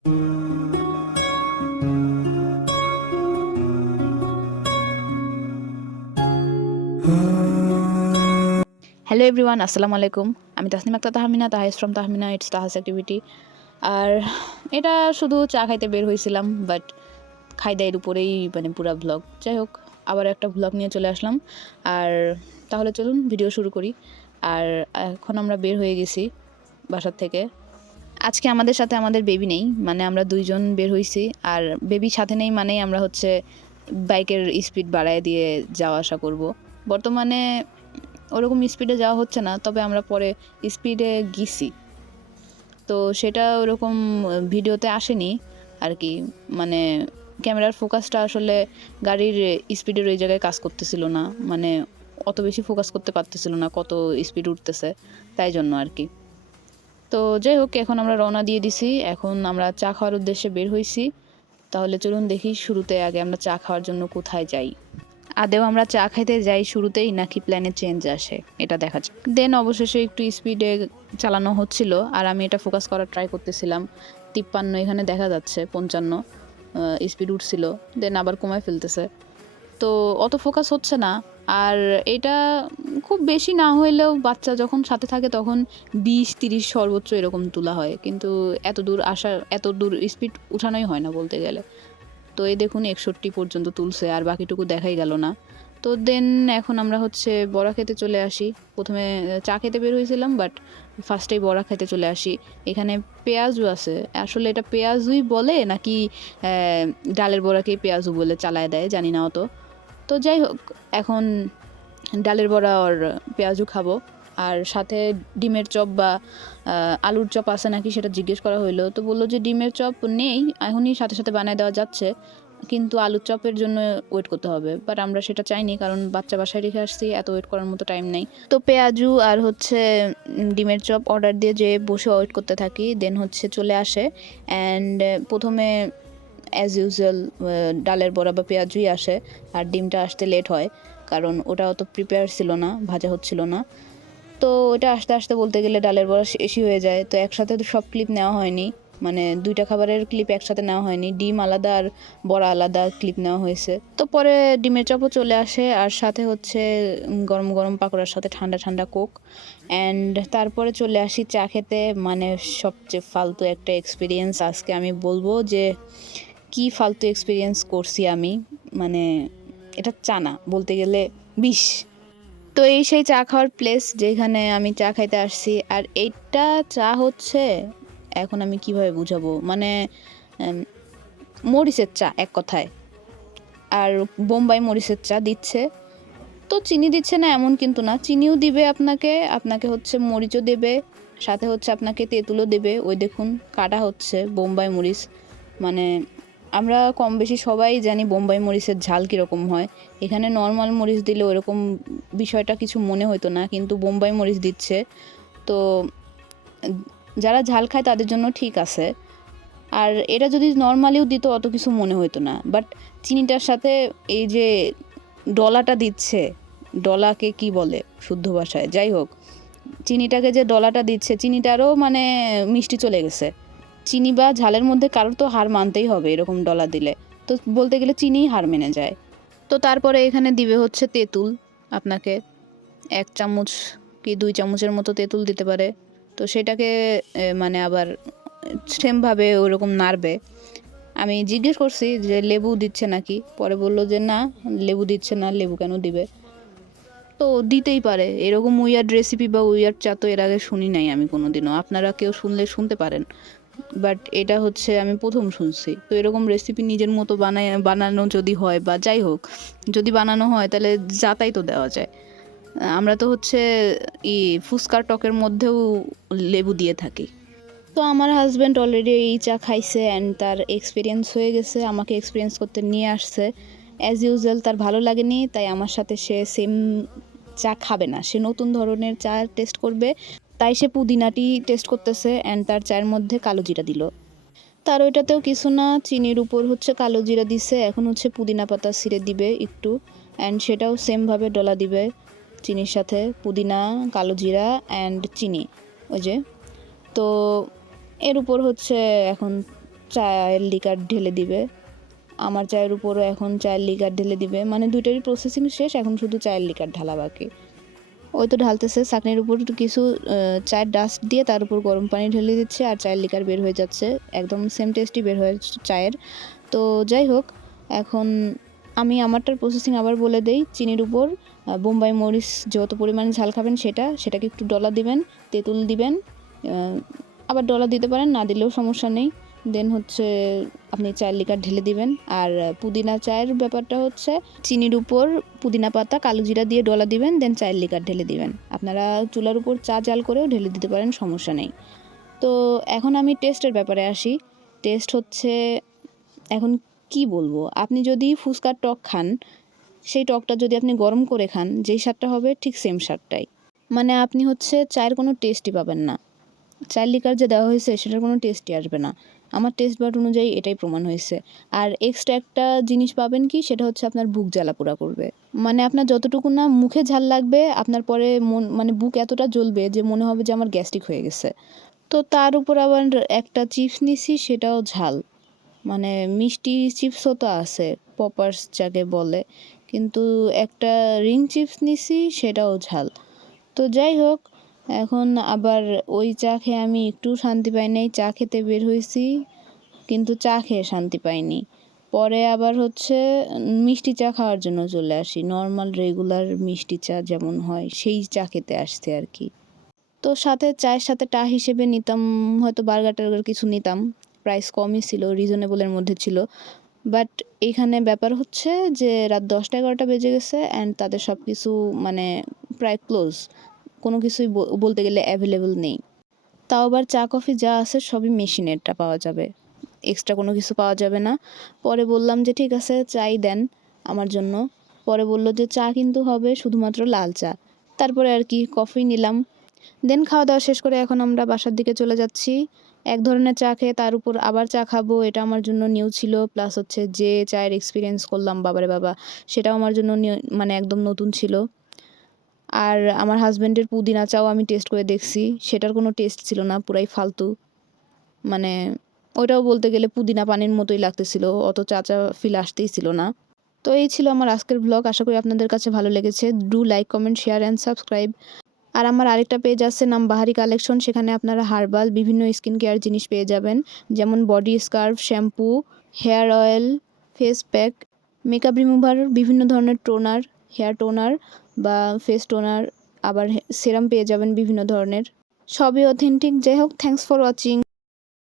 Hello everyone, আসসালামু আলাইকুম। আমি তাসনিম আক্তার তাহমিনা, তাহিস ফ্রম তাহমিনা ইটস তাহাস অ্যাক্টিভিটি। আর এটা শুধু চা খাইতে বের হয়েছিলাম, বাট খাই দাইয়ের উপরেই মানে পুরা ভ্লগ। যাই হোক, আবার একটা ভ্লগ নিয়ে চলে আসলাম। আর তাহলে চলুন ভিডিও শুরু করি। আর এখন আমরা বের হয়ে গেছি বাসার থেকে। আজকে আমাদের সাথে আমাদের বেবি নেই, মানে আমরা দুইজন বের হয়েছি। আর বেবি সাথে নেই মানেই আমরা হচ্ছে বাইকের স্পিড বাড়ায় দিয়ে যাওয়া আসা করব। বর্তমানে ওরকম স্পিডে যাওয়া হচ্ছে না, তবে আমরা পরে স্পিডে গেছি, তো সেটা ওরকম ভিডিওতে আসেনি আর কি। মানে ক্যামেরার ফোকাসটা আসলে গাড়ির স্পিডের ওই জায়গায় কাজ করতেছিল না, মানে অত বেশি ফোকাস করতে পারতেছিল না কত স্পিড উঠতেছে, তাই জন্য আর কি। তো যাই হোক, এখন আমরা রওনা দিয়ে দিছি, এখন আমরা চা খাওয়ার উদ্দেশ্যে বের হয়েছি। তাহলে চলুন দেখি শুরুতে আগে আমরা চা খাওয়ার জন্য কোথায় যাই। আদেও আমরা চা খাইতে যাই শুরুতেই, নাকি প্ল্যানে চেঞ্জ আসে এটা দেখা যায়। দেন অবশেষে একটু স্পিডে চালানো হচ্ছিল, আর আমি এটা ফোকাস করার ট্রাই করতেছিলাম। 53 এখানে দেখা যাচ্ছে, 55 স্পিড উঠছিল, দেন আবার কমায় ফেলতেছে, তো অত ফোকাস হচ্ছে না। আর এটা খুব বেশি না হইলেও বাচ্চা যখন সাথে থাকে তখন 20-30 সর্বোচ্চ এরকম তোলা হয়, কিন্তু এত দূর স্পিড উঠানোই হয় না বলতে গেলে। তো এই দেখুন 61 পর্যন্ত তুলছে, আর বাকিটুকু দেখাই গেল না। তো দেন এখন আমরা হচ্ছে বড়া খেতে চলে আসি। প্রথমে চা খেতে বের হয়েছিলাম, বাট ফার্স্টেই বড়া খেতে চলে আসি। এখানে পেঁয়াজু আছে, আসলে এটা পেঁয়াজুই বলে নাকি ডালের বড়াকেই পেঁয়াজু বলে চালায় দেয় জানি না অত। তো যাই হোক, এখন ডালের বড়া আর পেঁয়াজু খাবো, আর সাথে ডিমের চপ বা আলুর চপ আছে নাকি সেটা জিজ্ঞেস করা হইলো। তো বললো যে ডিমের চপ নেই, এখনই সাথে সাথে বানিয়ে দেওয়া যাচ্ছে, কিন্তু আলুর চপের জন্য ওয়েট করতে হবে। বাট আমরা সেটা চাইনি, কারণ বাচ্চা বাসায় রেখে আসছি, এত ওয়েট করার মতো টাইম নেই। তো পেঁয়াজু আর হচ্ছে ডিমের চপ অর্ডার দিয়ে যে বসে ওয়েট করতে থাকি, দেন হচ্ছে চলে আসে। অ্যান্ড প্রথমে অ্যাজ ইউজুয়াল ডালের বড়া বা পেঁয়াজুই আসে, আর ডিমটা আসতে লেট হয়, কারণ ওটা অত প্রিপেয়ার ছিল না, ভাজা হচ্ছিল না। তো ওটা আস্তে আস্তে বলতে গেলে ডালের বড়া শেষই হয়ে যায়। তো একসাথে তো সব ক্লিপ নেওয়া হয়নি, মানে দুইটা খাবারের ক্লিপ একসাথে নেওয়া হয়নি, ডিম আলাদা আর বড়া আলাদা ক্লিপ নেওয়া হয়েছে। তো পরে ডিমের চপও চলে আসে, আর সাথে হচ্ছে গরম গরম পাকোড়ার সাথে ঠান্ডা ঠান্ডা কোক। অ্যান্ড তারপরে চলে আসি চা খেতে। মানে সবচেয়ে ফালতু একটা এক্সপিরিয়েন্স আজকে আমি বলবো যে কি ফালতু এক্সপিরিয়েন্স করছি আমি, মানে এটা চা না, বলতে গেলে বিষ। তো এই সেই চা খাওয়ার প্লেস যেখানে আমি চা খাইতে আসছি, আর এইটা চা হচ্ছে, এখন আমি কিভাবে বুঝাবো, মানে মরিচের চা এক কথায়। আর বোম্বাই মরিচের চা দিচ্ছে, তো চিনি দিচ্ছে না এমন কিন্তু না, চিনিও দিবে আপনাকে, আপনাকে হচ্ছে মরিচও দেবে, সাথে হচ্ছে আপনাকে তেঁতুলও দেবে। ওই দেখুন কাটা হচ্ছে বোম্বাই মরিচ, মানে আমরা কম বেশি সবাই জানি বোম্বাই মরিচের ঝাল কীরকম হয়। এখানে নর্মাল মরিচ দিলে ওরকম বিষয়টা কিছু মনে হতো না, কিন্তু বোম্বাই মরিচ দিচ্ছে। তো যারা ঝাল খায় তাদের জন্য ঠিক আছে, আর এটা যদি নর্মালিও দিত অত কিছু মনে হতো না। বাট চিনিটার সাথে এই যে ডলাটা দিচ্ছে, ডলাকে কি বলে শুদ্ধ ভাষায়, যাই হোক, চিনিটাকে যে ডলাটা দিচ্ছে, চিনিটারও মানে মিষ্টি চলে গেছে। চিনি বা ঝালের মধ্যে কারোর তো হার মানতেই হবে এরকম ডলা দিলে, তো বলতে গেলে চিনিই হার মেনে যায়। তো তারপরে এখানে দিবে হচ্ছে তেঁতুল, আপনাকে 1 চামচ কি 2 চামচের মতো তেঁতুল দিতে পারে। তো সেটাকে মানে আবার সেমভাবে ওরকম নাড়বে। আমি জিজ্ঞেস করছি যে লেবু দিচ্ছে নাকি, পরে বললো যে না, লেবু দিচ্ছে না, লেবু কেন দিবে। তো দিতেই পারে, এরকম উইয়ার্ড রেসিপি বা উইয়ার্ড চা তো এর আগে শুনি নাই আমি কোনোদিনও, আপনারা কেউ শুনলে শুনতে পারেন, বাট এটা হচ্ছে আমি প্রথম শুনছি। তো এরকম রেসিপি নিজের মতো বানানো যদি হয়, বা যাই হোক যদি বানানো হয়, তাহলে যাতাই তো দেওয়া যায়। আমরা তো হচ্ছে ফুচকার টকের মধ্যেও লেবু দিয়ে থাকি। তো আমার হাজব্যান্ড অলরেডি এই চা খাইছে, অ্যান্ড তার এক্সপিরিয়েন্স হয়ে গেছে, আমাকে এক্সপিরিয়েন্স করতে নিয়ে আসছে। অ্যাজ ইউজুয়াল তার ভালো লাগেনি, তাই আমার সাথে সে সেম চা খাবে না, সে নতুন ধরনের চা টেস্ট করবে, তাই সে পুদিনাটি টেস্ট করতেছে। অ্যান্ড তার চায়ের মধ্যে কালো জিরা দিল, তার ওইটাতেও কিছু না, চিনির উপর হচ্ছে কালো জিরা দিছে, এখন হচ্ছে পুদিনা পাতা ছিঁড়ে দিবে একটু, অ্যান্ড সেটাও সেমভাবে ডলা দিবে চিনির সাথে, পুদিনা, কালো জিরা অ্যান্ড চিনি, ওই যে। তো এর উপর হচ্ছে এখন চায়ের লিকার ঢেলে দিবে। আমার চায়ের উপরও এখন চায়ের লিকার ঢেলে দিবে, মানে দুইটারই প্রসেসিং শেষ, এখন শুধু চায়ের লিকার ঢালা বাকি। ওই তো ঢালতেছে, ছাঁকনির উপর কিছু চায়ের ডাস্ট দিয়ে তার উপর গরম পানি ঢেলে দিচ্ছে আর চায়ের লিকার বের হয়ে যাচ্ছে, একদম সেম টেস্টই বের হয়ে চায়ের। তো যাই হোক, এখন আমি আমারটার প্রসেসিং আবার বলে দেই। চিনির উপর বোম্বাই মরিচ যত পরিমাণে ঝাল খাবেন সেটাকে একটু ডলা দিবেন, তেঁতুল দিবেন, আবার ডলা দিতে পারেন, না দিলেও সমস্যা নেই। দেন হচ্ছে আপনি চায়ের লিকার ঢেলে দিবেন। আর পুদিনা চায়ের ব্যাপারটা হচ্ছে চিনির উপর পুদিনা পাতা কালো জিরা দিয়ে ডলা দিবেন, দেন চায়ের লিকার ঢেলে দিবেন। আপনারা চুলার উপর চা জাল করেও ঢেলে দিতে পারেন, সমস্যা নেই। তো এখন আমি টেস্টের ব্যাপারে আসি। টেস্ট হচ্ছে, এখন কি বলবো, আপনি যদি ফুচকার টক খান, সেই টকটা যদি আপনি গরম করে খান, যেই স্বাদটা হবে ঠিক সেম স্বাদটাই। মানে আপনি হচ্ছে চায়ের কোনো টেস্টই পাবেন না, চায়ের লিকার যে দেওয়া হয়েছে সেটার কোনো টেস্টই আসবে না। আমার টেস্ট বাড অনুযায়ী এটাই প্রমাণ হয়েছে। আর এক্সট্রা একটা জিনিস পাবেন কি, সেটা হচ্ছে আপনার বুক জ্বালা পোড়া করবে। মানে আপনার যতটুকু না মুখে ঝাল লাগবে, আপনার পরে মানে বুক এতটা জ্বলবে যে মনে হবে যে আমার গ্যাস্ট্রিক হয়ে গেছে। তো তার উপর আবার একটা চিপস নিছি, সেটাও ঝাল। মানে মিষ্টি চিপসও তো আছে, পপার্স যাকে বলে, কিন্তু একটা রিং চিপস নিছি সেটাও ঝাল। তো যাই হোক, এখন আবার ওই চা খেয়ে আমি একটু শান্তি পাই নাই। চা খেতে বের হয়েছি, কিন্তু চা খেয়ে শান্তি পাইনি। পরে আবার হচ্ছে মিষ্টি চা খাওয়ার জন্য চলে আসি, নর্মাল রেগুলার মিষ্টি চা যেমন হয় সেই চা খেতে আসছে আর কি। তো সাথে চায়ের সাথে টা হিসেবে নিতাম হয়তো বার্গার টার্গার কিছু নিতাম, প্রাইস কমই ছিল, রিজনেবলের মধ্যে ছিল। বাট এইখানে ব্যাপার হচ্ছে যে রাত 10টা-11টা বেজে গেছে অ্যান্ড তাদের সব কিছু মানে প্রায় ক্লোজ, কোনো কিছুই বলতে গেলে অ্যাভেলেবল নেই। তাও আবার চা কফি যা আছে সবই মেশিনেরটা পাওয়া যাবে, এক্সট্রা কোনো কিছু পাওয়া যাবে না। পরে বললাম যে ঠিক আছে চাই দেন আমার জন্য। পরে বলল যে চা কিন্তু হবে শুধুমাত্র লাল চা। তারপরে আর কি কফি নিলাম। দেন খাওয়া দাওয়া শেষ করে এখন আমরা বাসার দিকে চলে যাচ্ছি। এক ধরনের চা খেয়ে তার উপর আবার চা খাবো, এটা আমার জন্য নিউ ছিল। প্লাস হচ্ছে যে চায়ের এক্সপিরিয়েন্স করলাম, বাবারে বাবা, সেটাও আমার জন্য মানে একদম নতুন ছিল। আর আমার হাজব্যান্ডের পুদিনা চাও আমি টেস্ট করে দেখছি, সেটার কোনো টেস্ট ছিল না, পুরাই ফালতু। মানে ওইটাও বলতে গেলে পুদিনা পানির মতোই লাগতেছিল, অত চা চা ফিল আসতেই ছিল না। তো এই ছিল আমার আজকের ব্লগ, আশা করি আপনাদের কাছে ভালো লেগেছে। Do like, comment, share and subscribe. আর আমার আরেকটা পেজ আছে নাম বাহারি কালেকশন, সেখানে আপনারা হার্বাল বিভিন্ন স্কিন কেয়ার জিনিস পেয়ে যাবেন, যেমন body scarf, shampoo, hair oil, face pack, makeup remover, বিভিন্ন ধরনের টোনার, হেয়ার টোনার বা ফেস টোনার, আবার সেরাম পেয়ে যাবেন বিভিন্ন ধরনের, সবই অথেন্টিক। যাই হোক, থ্যাংকস ফর ওয়াচিং।